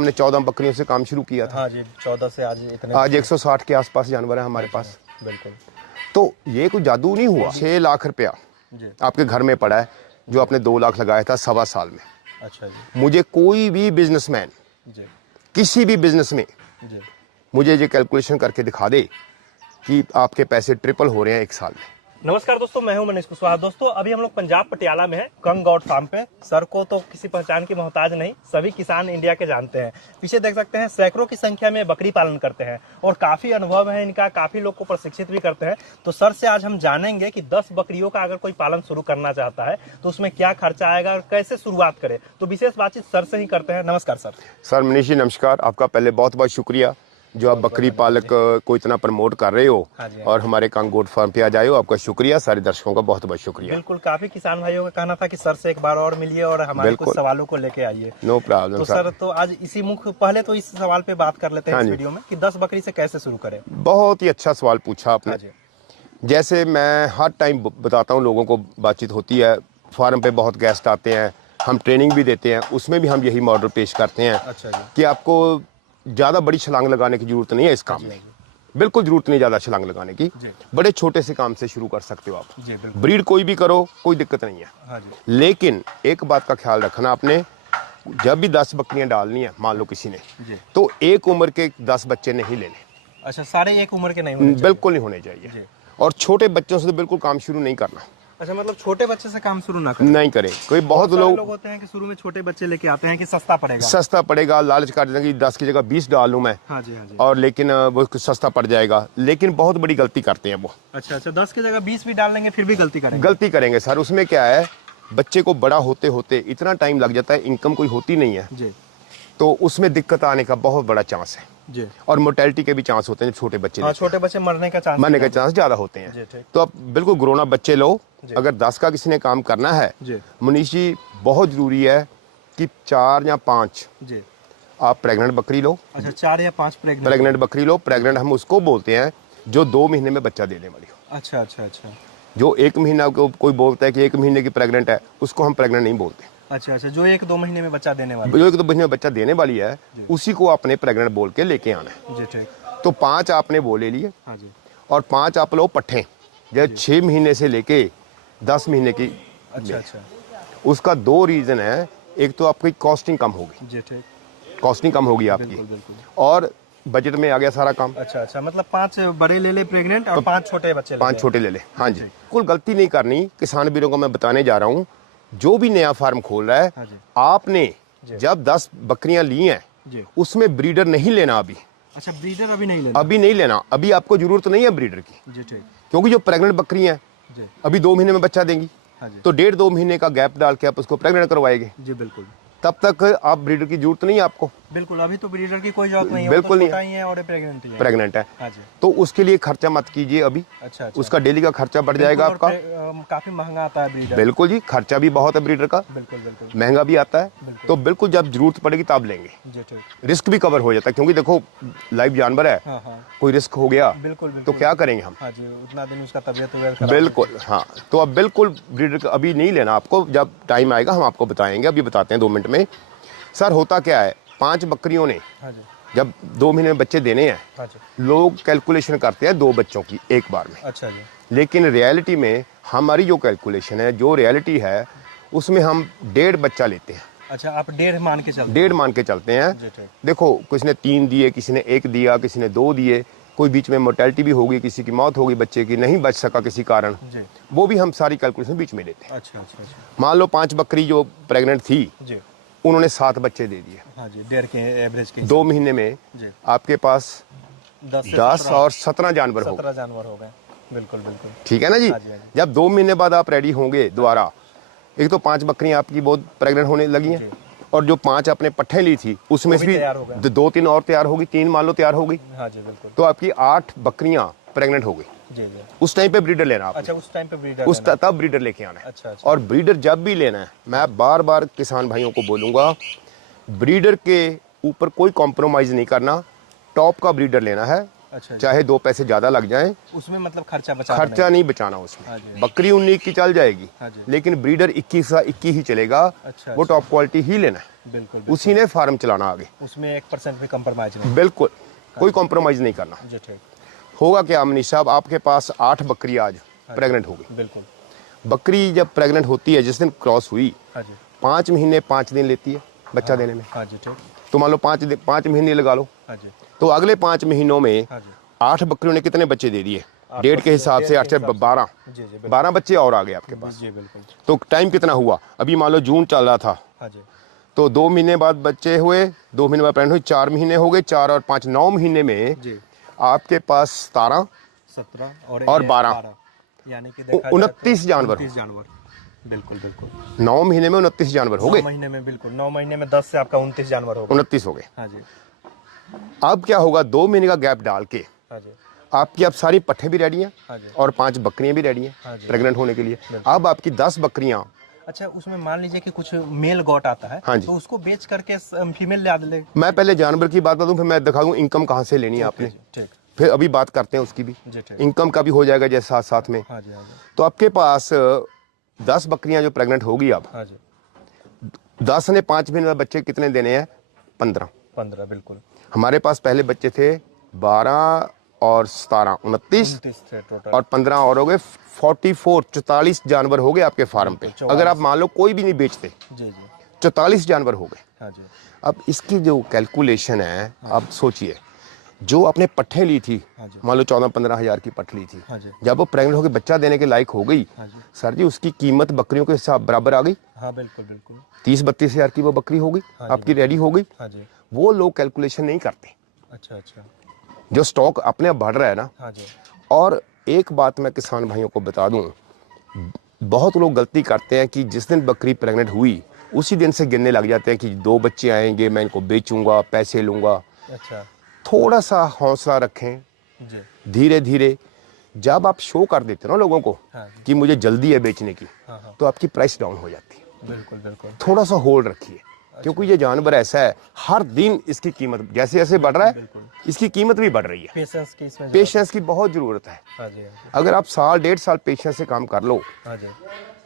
हमने 14 बकरियों से काम शुरू किया था। हाँ जी, 14 से आज इतने, आज 160 के आसपास जानवर है हमारे पास। बिल्कुल। तो ये कोई जादू नहीं हुआ। 6 लाख रुपया आपके घर में पड़ा है जो आपने 2 लाख लगाया था 1.25 साल में। अच्छा जी। मुझे कोई भी बिजनेसमैन किसी भी बिजनेस में मुझे ये कैलकुलेशन करके दिखा दे कि आपके पैसे ट्रिपल हो रहे हैं 1 साल में। नमस्कार दोस्तों, मैं हूं मनीष कुशवाहा। दोस्तों अभी हम लोग पंजाब पटियाला में हैं, कंग गॉड फार्म पे। सर को तो किसी पहचान की मोहताज नहीं, सभी किसान इंडिया के जानते हैं। पीछे देख सकते हैं सैकड़ों की संख्या में बकरी पालन करते हैं और काफी अनुभव है इनका, काफी लोग को प्रशिक्षित भी करते हैं। तो सर से आज हम जानेंगे कि 10 बकरियों का अगर कोई पालन शुरू करना चाहता है तो उसमें क्या खर्चा आएगा और कैसे शुरुआत करे। तो विशेष बातचीत सर से ही करते हैं। नमस्कार सर। सर मनीष जी नमस्कार, आपका पहले बहुत बहुत शुक्रिया जो आप बकरी पालक को इतना प्रमोट कर रहे हो और हमारे कंग गॉड फार्म पे आ जाए हो। आपका शुक्रिया, सारे दर्शकों का बहुत बहुत शुक्रिया। बिल्कुल, काफी किसान भाइयों का कहना था कि सर से एक बार और मिलिए और हमारे कुछ सवालों को लेके आइए। No problem. तो सर तो आज इसी मुख्य पहले तो इस सवाल पे बात कर लेते हैं इस वीडियो में कि 10 बकरी से कैसे शुरू करें। बहुत ही अच्छा सवाल पूछा आपने। जैसे मैं हर टाइम बताता हूँ, लोगों को बातचीत होती है, फार्म पे बहुत गेस्ट आते हैं, हम ट्रेनिंग भी देते हैं, उसमें भी हम यही मॉडल पेश करते हैं कि आपको ज़्यादा बड़ी छलांग लगाने की जरूरत नहीं है इस काम में। बिल्कुल जरूरत नहीं ज़्यादा छलांग लगाने की, बड़े छोटे से काम से शुरू कर सकते हो आप। ब्रीड कोई भी करो, कोई दिक्कत नहीं है। लेकिन एक बात का ख्याल रखना आपने, जब भी 10 बकरियां डालनी है मान लो किसी ने, तो एक उम्र के 10 बच्चे नहीं लेने। अच्छा, सारे एक उम्र के नहीं होने चाहिए? बिल्कुल नहीं होने चाहिए। और छोटे बच्चों से तो बिल्कुल काम शुरू नहीं करना। अच्छा, मतलब छोटे बच्चे से काम शुरू ना करें? नहीं करें। कोई बहुत लोग होते हैं कि शुरू में छोटे बच्चे लेके आते हैं कि सस्ता पड़ेगा, लालच कर देंगे कि 10 की जगह 20 डाल लूं मैं। हाँ जी, हाँ जी। और लेकिन वो सस्ता पड़ जाएगा, लेकिन बहुत बड़ी गलती करते हैं वो। अच्छा, 10 की जगह 20 भी डाल लेंगे फिर भी गलती करेंगे सर। उसमें क्या है, बच्चे को बड़ा होते होते इतना टाइम लग जाता है, इनकम कोई होती नहीं है जी। तो उसमें दिक्कत आने का बहुत बड़ा चांस है जी। और मोर्टेलिटी के भी चांस होते हैं। छोटे बच्चे मरने का चांस ज्यादा होते हैं। तो आप बिल्कुल ग्रोन अप बच्चे लो। अगर 10 का किसी ने काम करना है मनीष जी, बहुत जरूरी है कि 4 या 5 आप प्रेग्नेंट बकरी लो। अच्छा, 4 या 5 प्रेग्नेंट बकरी लो। प्रेग्नेंट हम उसको बोलते हैं जो 2 महीने में बच्चा देने वाली हो। अच्छा अच्छा अच्छा। जो 1 महीना कोई बोलता है कि 1 महीने की प्रेग्नेंट है, उसको हम प्रेग्नेंट नहीं बोलते। अच्छा अच्छा, जो 1-2 महीने में बच्चा देने वाली, जो 1-2 महीने में बच्चा देने वाली है, उसी को आपने प्रेग्नेंट बोल के लेके आना है जी। ठीक। तो 5 आपने वो ले लिए। हाँ जी। और 5 आप लो पट्ठे, जब 6 महीने से लेके 10 महीने की। अच्छा अच्छा। उसका 2 रीजन है। एक तो आपकी कॉस्टिंग कम होगी जी। ठीक। कॉस्टिंग कम होगी आपकी। बिल्कुल, बिल्कुल। और बजट में आ गया सारा काम। अच्छा अच्छा, मतलब 5 बड़े ले ले प्रेग्नेंट और 5 छोटे बच्चे ले। 5 छोटे ले ले। हाँ जी। कुल गलती नहीं करनी। किसान वीरों को मैं बताने जा रहा हूँ, जो भी नया फार्म खोल रहा है, आपने जब 10 बकरियां ली हैं उसमें ब्रीडर नहीं लेना अभी। अच्छा, ब्रीडर अभी नहीं लेना? अभी नहीं लेना। अभी आपको जरूरत नहीं है ब्रीडर की जी। ठीक। क्योंकि जो प्रेग्नेंट बकरियां हैं अभी 2 महीने में बच्चा देंगी। तो 1.5-2 महीने का गैप डाल के आप उसको प्रेग्नेंट करवाएंगे जी। बिल्कुल। तब तक आप ब्रीडर की जरूरत नहीं है आपको। बिल्कुल, अभी तो ब्रीडर की कोई जरूरत नहीं है। बिल्कुल नहीं है और प्रेग्नेंट है। तो उसके लिए खर्चा मत कीजिए अभी। अच्छा। उसका डेली का खर्चा बढ़ जाएगा आपका। काफी महंगा आता है ब्रीडर। बिल्कुल जी, खर्चा भी बहुत है ब्रीडर का। बिल्कुल बिल्कुल, महंगा भी आता है। तो बिल्कुल जब जरूरत पड़ेगी तब लेंगे। रिस्क भी कवर हो जाता है, क्योंकि देखो लाइव जानवर है। कोई रिस्क हो गया तो क्या करेंगे हम। उतना दिन उसका तबियत। बिल्कुल। हाँ, तो अब बिल्कुल ब्रीडर अभी नहीं लेना आपको। जब टाइम आएगा हम आपको बताएंगे, अभी बताते हैं 2 मिनट में। सर होता क्या है, 5 बकरियों ने जब 2 महीने में बच्चे देने हैं, लोग कैलकुलेशन करते हैं 2 बच्चों की एक बार में। अच्छा जी। लेकिन रियलिटी में हमारी जो कैलकुलेशन है, जो रियलिटी है, उसमें हम 1.5 बच्चा लेते हैं। अच्छा, आप 1.5 मान के चलते हैं? 1.5 मान के चलते हैं। देखो, किसी ने 3 दिए, किसी ने 1 दिया, किसी ने 2 दिए, कोई बीच में मोर्टेलिटी भी होगी, किसी की मौत होगी, बच्चे की नहीं बच सका किसी कारण, वो भी हम सारी कैलकुलेशन बीच में लेते हैं। अच्छा अच्छा। मान लो 5 बकरी जो प्रेग्नेंट थी, उन्होंने 7 बच्चे दे दिए। हाँ जी, 1.5 के एवरेज के। 2 महीने में आपके पास 10 और 17 जानवर हो गए। बिल्कुल बिल्कुल। ठीक है ना जी। जब 2 महीने बाद आप रेडी होंगे दोबारा, एक तो 5 बकरियां आपकी बहुत प्रेग्नेंट होने लगी हैं, और जो 5 आपने पट्ठे ली थी उसमें भी 2-3 और तैयार होगी, 3 मान लो तैयार होगी। हाँ जी बिल्कुल। तो आपकी 8 बकरियां प्रेग्नेंट हो गई जी। उस टाइम पे ब्रीडर लेना। अच्छा, उस टाइम पे ब्रीडर तब ब्रीडर लेके आना है। अच्छा। और ब्रीडर जब भी लेना है, मैं बार बार किसान भाइयों को बोलूंगा, ब्रीडर के ऊपर कोई कॉम्प्रोमाइज नहीं करना। टॉप का ब्रीडर लेना है। अच्छा। चाहे 2 पैसे ज्यादा लग जाएं, उसमें मतलब खर्चा नहीं बचाना उसमें। बकरी 19 की चल जाएगी, लेकिन ब्रीडर 21 ही चलेगा। अच्छा। वो टॉप क्वालिटी ही लेना है बिल्कुल उसी ने फार्म चलाना आगे। उसमें 1% भी कंप्रोमाइज नहीं। बिल्कुल कोई कॉम्प्रोमाइज नहीं करना। जी ठीक। होगा क्या अमनीश साहब, आपके पास 8 बकरी आज प्रेग्नेंट हो गई। बिल्कुल। बकरी जब प्रेग्नेंट होती है, जिस दिन क्रॉस हुई, हाँ जी। 5 महीने 5 दिन लेती है बच्चा देने में। हाँ जी ठीक। तो मान लो 5 महीने लगा लो, हाँ जी। तो अगले 5 महीनों में हाँ जी। 8 बकरियों ने कितने बच्चे दे दिए? डेढ़ के हिसाब से 8 से 12। जी जी 12 बच्चे और आ गए आपके पास। जी बिल्कुल। तो टाइम कितना हुआ? अभी मान लो जून चल रहा था, हाँ जी। तो 2 महीने बाद बच्चे हुए, 2 महीने बाद प्रेग्नेंट हुई, 4 महीने हो गए, 4 और 5 9 महीने में जी आपके पास 17 17 और 12 यानी कि देखा 29 जानवर। 29 जानवर। बिल्कुल बिल्कुल। 9 महीने में 29 जानवर हो 9 गए। महीने में बिल्कुल 9 महीने में 10 से आपका 29 जानवर होगा। 29 हो गए। हाँ जी। अब क्या होगा? 2 महीने का गैप डाल के हाँ जी। आपकी अब सारी पट्ठे भी रेडी हैं हाँ जी। और 5 बकरियां भी रेडी हैं हाँ जी। प्रेग्नेंट होने के लिए। अब आपकी 10 बकरियां। अच्छा, उसमें मान लीजिए कि कुछ मेल गॉट आता है, हाँ जी। तो उसको बेच करके फीमेल ले ले। मैं पहले जानवर की बात बता दूं, फिर मैं दिखा दूं इनकम कहाँ से लेनी है आपने। ठीक। फिर अभी बात करते हैं उसकी भी, जी ठीक। इनकम का भी हो जाएगा जैसे साथ साथ में। हाँ जी। हाँ जी। तो आपके पास 10 बकरियां जो प्रेग्नेंट होगी अब, हाँ जी। 10 ने 5 महीने में बच्चे कितने देने हैं? 15। 15 बिल्कुल। हमारे पास पहले बच्चे थे 12 और 17 29 29 थे टोटल। और 15 और हो गए 44 जानवर हो गए आपके फार्म पे। 44। अगर आप मान लो कोई भी नहीं बेचते, जी जी। 44 जानवर हो गए। हाँ जी। अब इसकी जो कैलकुलेशन है, अब सोचिए, जो आपने पट्ठे ली थी, हाँ जी। मान लो 14-15 हज़ार की पट्ठ ली थी, हाँ जी। जब वो प्रेग्नेंट होकर बच्चा देने के लायक हो गई, हाँ जी। सर जी उसकी कीमत बकरियों के हिसाब बराबर आ गई। हाँ बिल्कुल बिल्कुल। 30-32 हज़ार की वो बकरी हो गई, हाँ जी। आपकी रेडी हो गई। हाँ जी। वो लोग कैलकुलेशन नहीं करते। अच्छा अच्छा। जो स्टॉक अपने आप बढ़ रहा है ना। हाँ जी। और एक बात मैं किसान भाइयों को बता दूं, बहुत लोग गलती करते हैं कि जिस दिन बकरी प्रेग्नेंट हुई उसी दिन से गिनने लग जाते हैं कि 2 बच्चे आएंगे, मैं इनको बेचूंगा, पैसे लूंगा। अच्छा। थोड़ा सा हौसला रखें, जी। धीरे धीरे। जब आप शो कर देते हो ना लोगों को हाँ जी। कि मुझे जल्दी है बेचने की, हाँ हाँ तो आपकी प्राइस डाउन हो जाती है। बिल्कुल बिल्कुल। थोड़ा सा होल्ड रखिए, क्योंकि ये जानवर ऐसा है, हर दिन इसकी कीमत जैसे जैसे बढ़ रहा है, बिल्कुल। इसकी कीमत भी बढ़ रही है। पेशेंस की इसमें पेशेंस की बहुत ज़रूरत है। हाँ जी। हाँ जी। अगर आप साल 1.5 साल पेशेंस से काम कर लो, हाँ जी।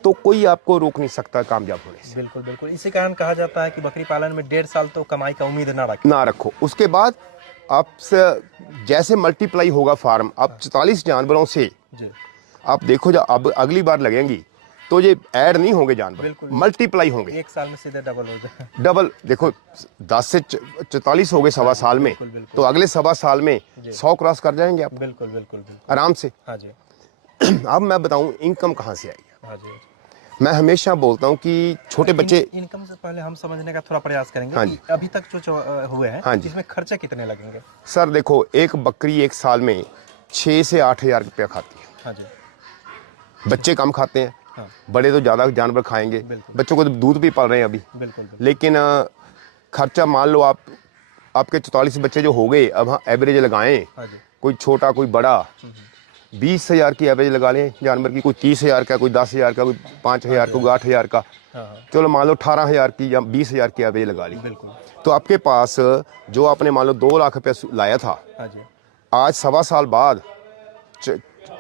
तो कोई आपको रोक नहीं सकता कामयाब होने से। बिल्कुल बिल्कुल। इसी कारण कहा जाता है कि बकरी पालन में 1.5 साल तो कमाई का उम्मीद ना रखें। ना रखो, उसके बाद आपसे जैसे मल्टीप्लाई होगा फार्म, अब 44 जानवरों से जी। आप देखो, जब अब अगली बार लगेंगी तो ये ऐड नहीं होंगे जानवर, बिल्कुल। मल्टीप्लाई होंगे। 1 साल में सीधे डबल हो जाए। डबल। देखो 10 से 44 हो गए सवा साल में, बिल्कुल, बिल्कुल। तो अगले सवा साल में 100 क्रॉस कर जाएंगे आप बिल्कुल बिल्कुल बिल्कुल। आराम से। हाँ जी। अब मैं बताऊं इनकम कहाँ से आई। हाँ जी। मैं हमेशा बोलता हूं कि छोटे बच्चे, इनकम से पहले हम समझने का थोड़ा प्रयास करेंगे। हाँ जी। कि अभी तक जो हुए हैं, हाँ जी। इसमें खर्चे कितने लगेंगे? सर देखो, एक बकरी एक साल में 6 से 8 हज़ार रुपया खाती है। हाँ जी। बच्चे कम खाते हैं, हाँ। बड़े तो ज़्यादा जानवर खाएंगे। बिल्कुल। बच्चों को तो दूध भी पाल रहे हैं अभी। बिल्कुल बिल्कुल। लेकिन खर्चा मान लो आपके 44 बच्चे जो हो गए, अब हाँ एवरेज लगाएं, हाँ जी। कोई छोटा कोई बड़ा, 20 हज़ार की एवरेज लगा लें जानवर की। कोई 30 हज़ार का, कोई 10 हज़ार का, कोई 5 हज़ार का, कोई 8 हज़ार का। हाँ हाँ चलो मान लो 18 हज़ार की या 20 हज़ार की एवरेज लगा ली। बिल्कुल। तो आपके पास जो आपने मान लो 2 लाख रुपया लाया था, हाँ जी। आज सवा साल बाद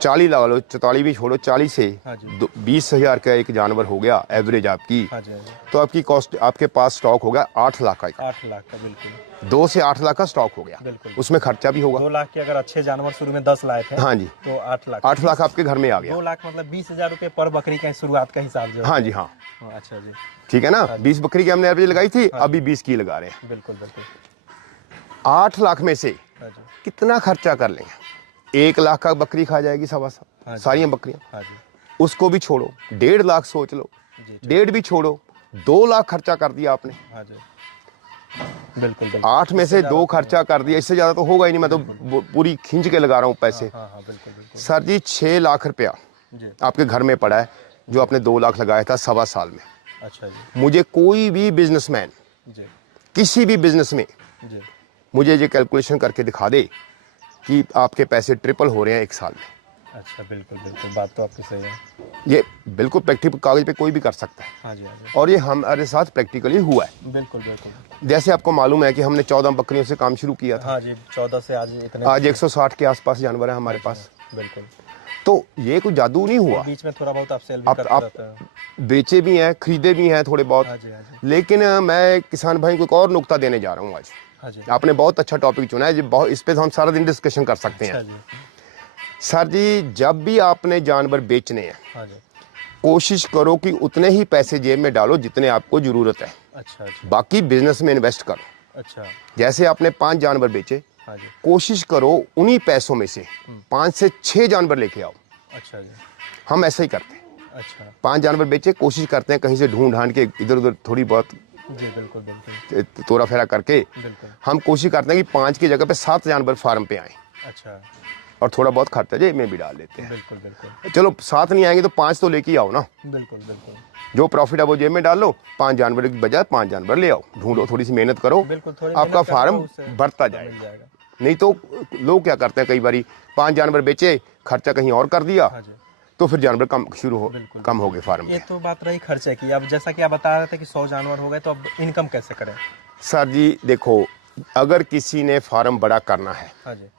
40 लगा लो, 44 भी छोड़ो, 40 से हाँ जी। 20 हज़ार का एक जानवर हो गया एवरेज आपकी। हाँ जी। हाँ जी। तो आपकी कॉस्ट, आपके पास स्टॉक हो गया 8 लाख का। 8 लाख का बिल्कुल। 2 से 8 लाख का स्टॉक हो गया, बिल्कुल। उसमें खर्चा भी होगा। 2 लाख के अगर अच्छे जानवर शुरू में 10 लाए थे, हाँ जी, तो 8 लाख। 8 लाख आपके घर में आ गया। 2 लाख मतलब 20,000 रुपये पर बकरी का शुरुआत का हिसाब जो है। हाँ जी, हाँ अच्छा जी। ठीक है ना। 20 बकरी की हमने एवरेज लगाई थी, अभी 20 की लगा रहे हैं। बिल्कुल बिल्कुल। 8 लाख में से हाँ जी। कितना खर्चा कर लेंगे? 1 लाख का बकरी खा जाएगी सवा हाँ जी। सारी बकरियां। हाँ जी। उसको भी छोड़ो, 1.5 लाख सोच लो, जी। 1.5 भी छोड़ो, 2 लाख खर्चा कर दिया आपने। हाँ जी। बिल्कुल बिल्कुल। 8 में से 2 खर्चा कर दिया, इससे ज़्यादा तो होगा ही नहीं। मैं तो पूरी खींच के लगा रहा हूँ पैसे। हाँ हाँ बिल्कुल बिल्कुल। सर जी 6 लाख रुपया जी। आपके घर में पड़ा है, जो आपने 2 लाख लगाया था सवा साल में। अच्छा जी। मुझे कोई भी बिजनेसमैन जी। किसी भी बिजनेस में जी। मुझे ये कैलकुलेशन करके दिखा दे कि आपके पैसे ट्रिपल हो रहे हैं 1 साल में। अच्छा बिल्कुल बिल्कुल, बात तो आपकी सही है। ये बिल्कुल प्रैक्टिकल कागज पे कोई भी कर सकता है, हाँ जी। हाँ जी। और ये हमारे साथ प्रैक्टिकली हुआ है। बिल्कुल बिल्कुल। जैसे आपको मालूम है कि हमने 14 बकरियों से काम शुरू किया था। हाँ जी, 14 से आज इतने। आज 160 के आसपास जानवर है हमारे पास। बिल्कुल। तो ये कोई जादू नहीं हुआ। बीच में थोड़ा बहुत आप सेल भी करते रहते हैं। बेचे भी हैं, खरीदे भी हैं थोड़े बहुत। हाँ जी, हाँ जी। लेकिन मैं किसान भाई को एक और नुक्ता देने जा रहा हूँ आज। हाँ जी। आपने बहुत अच्छा टॉपिक चुना है, बहुत इस पे हम सारा दिन डिस्कशन कर सकते अच्छा हैं। जी। सर जी, जब भी आपने जानवर बेचने हैं, हाँ जी। कोशिश करो कि उतने ही पैसे जेब में डालो जितने आपको जरूरत है। अच्छा अच्छा। बाकी बिजनेस में इन्वेस्ट करो। अच्छा। जैसे आपने 5 जानवर बेचे, हाँ जी। कोशिश करो उन्हीं पैसों में से 5 से 6 जानवर लेके आओ। अच्छा जी। हम ऐसा ही करते हैं। अच्छा। 5 जानवर बेचे, कोशिश करते हैं कहीं से ढूंढ ढांड के इधर उधर थोड़ी बहुत जी बिल्कुल बिल्कुल तोड़ा फेरा करके बिल्कुल। हम कोशिश करते हैं कि 5 की जगह पे 7 जानवर फार्म पे आए, अच्छा। और थोड़ा बहुत खर्चा जेब में भी डाल देते हैं। बिल्कुल बिल्कुल चलो 7 नहीं आएंगे तो 5 तो लेके ही आओ ना। बिल्कुल बिल्कुल जो प्रॉफिट है वो जेब में डाल लो, 5 जानवर की बजाय 5 जानवर ले आओ, ढूंढो, थोड़ी सी मेहनत करो, बिल्कुल। थोड़ी आपका मेहनत करो फार्म तो उससे बढ़ता मिल जाएगा। जाएगा। नहीं तो लोग क्या करते हैं, कई बारी 5 जानवर बेचे, खर्चा कहीं और कर दिया, हाँ जी। तो फिर जानवर बिल्कुल। कम हो गए फार्म ये में। तो बात रही खर्चे की। अब जैसा कि आप बता रहे थे कि 100 जानवर हो गए, तो अब इनकम कैसे करें? सर जी देखो, अगर किसी ने फार्म बड़ा करना है, हाँ जी।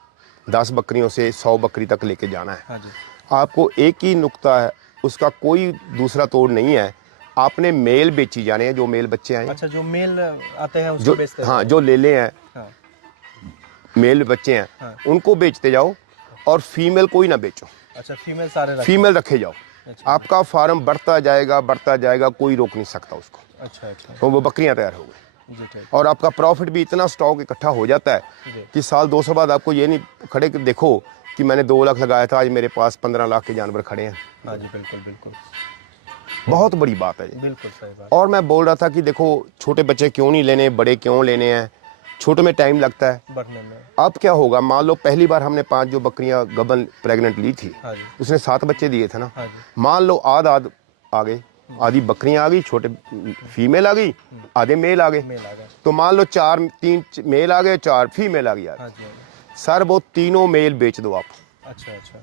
10 बकरियों से 100 बकरी तक लेके जाना है, हाँ जी। आपको एक ही नुक्ता है, उसका कोई दूसरा तोड़ नहीं है। आपने मेल बेची जाने हैं, जो मेल बच्चे आए हैं, अच्छा, जो मेल आते हैं उसको जो बेचते हैं? हाँ जो ले ले हैं, हाँ। मेल बच्चे हैं, हाँ। उनको बेचते जाओ, और फीमेल कोई ना बेचो, अच्छा, फीमेल सारे रखें। फीमेल रखे जाओ। अच्छा। आपका फार्म बढ़ता जाएगा, कोई रोक नहीं सकता उसको। अच्छा अच्छा। तो वो बकरियां तैयार हो गई, जी ठीक। और आपका प्रॉफिट भी इतना स्टॉक इकट्ठा हो जाता है जी। कि साल 2 साल बाद आपको ये नहीं खड़े कि देखो कि मैंने 2 लाख लगाया था, आज मेरे पास 15 लाख के जानवर खड़े हैं। हाँ जी बिल्कुल बिल्कुल बहुत बड़ी बात है ये। बिल्कुल सही बात। और मैं बोल रहा था कि देखो, छोटे बच्चे क्यों नहीं लेने, बड़े क्यों लेने हैं, छोटे में टाइम लगता है। बढ़ने में। अब क्या होगा, मान लो पहली बार हमने 5 जो बकरियां गबन प्रेग्नेंट ली थी, हाँ जी। उसने 7 बच्चे दिए थे ना। हाँ जी। मान लो आध आ गए, आधी बकरियां आ गई, छोटे फीमेल आ गई, आधे मेल आ गए, मेल आ गए। तो मान लो 3 मेल आ गए, 4 फीमेल आ गई। हाँ जी हाँ जी। सर वो तीनों मेल बेच दो आप, अच्छा अच्छा।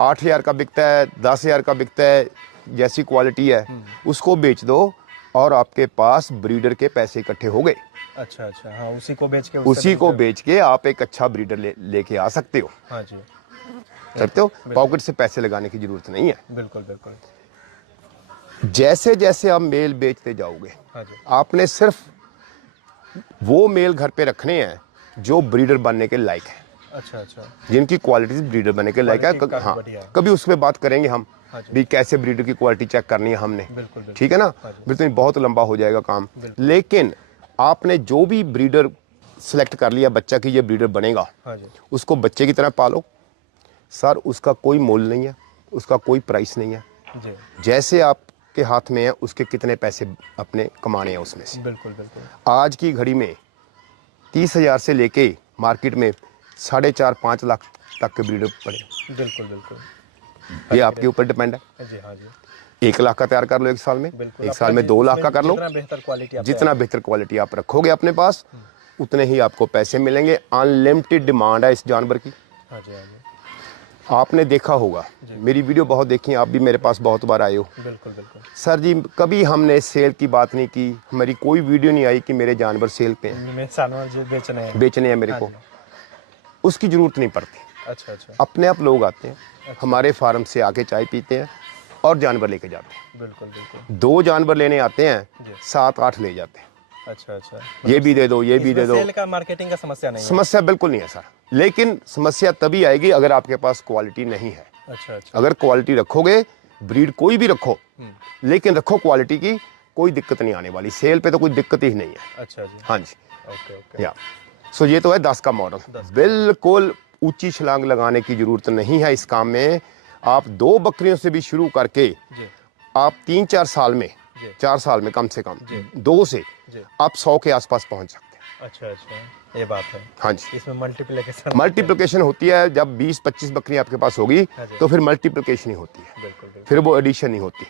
8,000 का बिकता है, 10,000 का बिकता है, जैसी क्वालिटी है उसको बेच दो, और आपके पास ब्रीडर के पैसे इकट्ठे हो गए। अच्छा अच्छा। हाँ, उसी को बेच के उसी को बेच के आप एक अच्छा ब्रीडर लेके आ सकते हो, हाँ जी सकते हो। पॉकेट से पैसे लगाने की जरूरत नहीं है। बिल्कुल बिल्कुल। जैसे जैसे आप मेल बेचते जाओगे, हाँ जी। आपने सिर्फ वो मेल घर पे रखने हैं जो ब्रीडर बनने के लायक है, अच्छा अच्छा। जिनकी क्वालिटी ब्रीडर बनने के लायक है। क्वालिटी काफी हाँ, बढ़िया है। कभी उस पर बात करेंगे हम, हाँ जी। भी कैसे ब्रीडर की क्वालिटी चेक करनी है हमने, बिल्कुल बिल्कुल। ठीक है ना। हाँ जी। फिर तो बहुत लंबा हो जाएगा काम। बिल्कुल। लेकिन आपने जो भी ब्रीडर सेलेक्ट कर लिया बच्चा की ये ब्रीडर बनेगा, हाँ जी। उसको बच्चे की तरह पालो। सर उसका कोई मोल नहीं है, उसका कोई प्राइस नहीं है। जी जैसे आपके हाथ में है, उसके कितने पैसे अपने कमाने हैं उसमें से। बिल्कुल बिल्कुल। आज की घड़ी में 30,000 से लेके मार्केट में 4.5-5 लाख तक के ब्रीडर पड़े। बिल्कुल बिल्कुल। ये आपके ऊपर डिपेंड है। जी हाँ जी 1 लाख का तैयार कर लो एक साल में, बिल्कुल। एक साल में 2 लाख का कर लो। जितना बेहतर क्वालिटी आप जितना बेहतर क्वालिटी आप रखोगे अपने पास, उतने ही आपको पैसे मिलेंगे। अनलिमिटेड डिमांड है इस जानवर की। हाँ जी हाँ जी आपने देखा होगा, मेरी वीडियो बहुत देखी, आप भी मेरे पास बहुत बार आए हो। बिल्कुल बिल्कुल। सर जी कभी हमने सेल की बात नहीं की, हमारी कोई वीडियो नहीं आई कि मेरे जानवर सेल पे हैं, मैं जानवर जो बेचने हैं। बेचने हैं मेरे हाँ को। जी। उसकी जरूरत नहीं पड़ती। अच्छा अच्छा। अपने आप लोग आते हैं हमारे फार्म से, आके चाय पीते हैं और जानवर लेके जाते हैं। बिल्कुल बिल्कुल। 2 जानवर लेने आते हैं, जी। 7-8 ले जाते हैं। अच्छा अच्छा। ये भी दे दो, ये भी दे दो। सेल का मार्केटिंग का समस्या नहीं है। समस्या बिल्कुल नहीं है सर, लेकिन समस्या तभी आएगी अगर आपके पास क्वालिटी नहीं है। अच्छा अच्छा। अगर क्वालिटी रखोगे, ब्रीड कोई भी रखो, लेकिन रखो क्वालिटी की, कोई दिक्कत नहीं आने वाली। सेल पे तो कोई दिक्कत ही नहीं है। अच्छा जी। हाँ जी। Okay okay. या सो ये तो है 10 का मॉडल। 10 बिल्कुल ऊंची छलांग लगाने की जरूरत नहीं है इस काम में। आप 2 बकरियों से भी शुरू करके जी आप 3-4 साल में, जी। 4 साल में कम से कम जी। 2 से जी। आप 100 के आसपास पहुंच सकते हैं। अच्छा अच्छा, ये बात है। हाँ जी। इसमें मल्टीप्लिकेशन मल्टीप्लिकेशन होती है। जब 20-25 बकरियां आपके पास होगी, हाँ जी। तो फिर मल्टीप्लिकेशन ही होती है, बिल्कुल बिल्कुल। फिर वो एडिशन नहीं होती।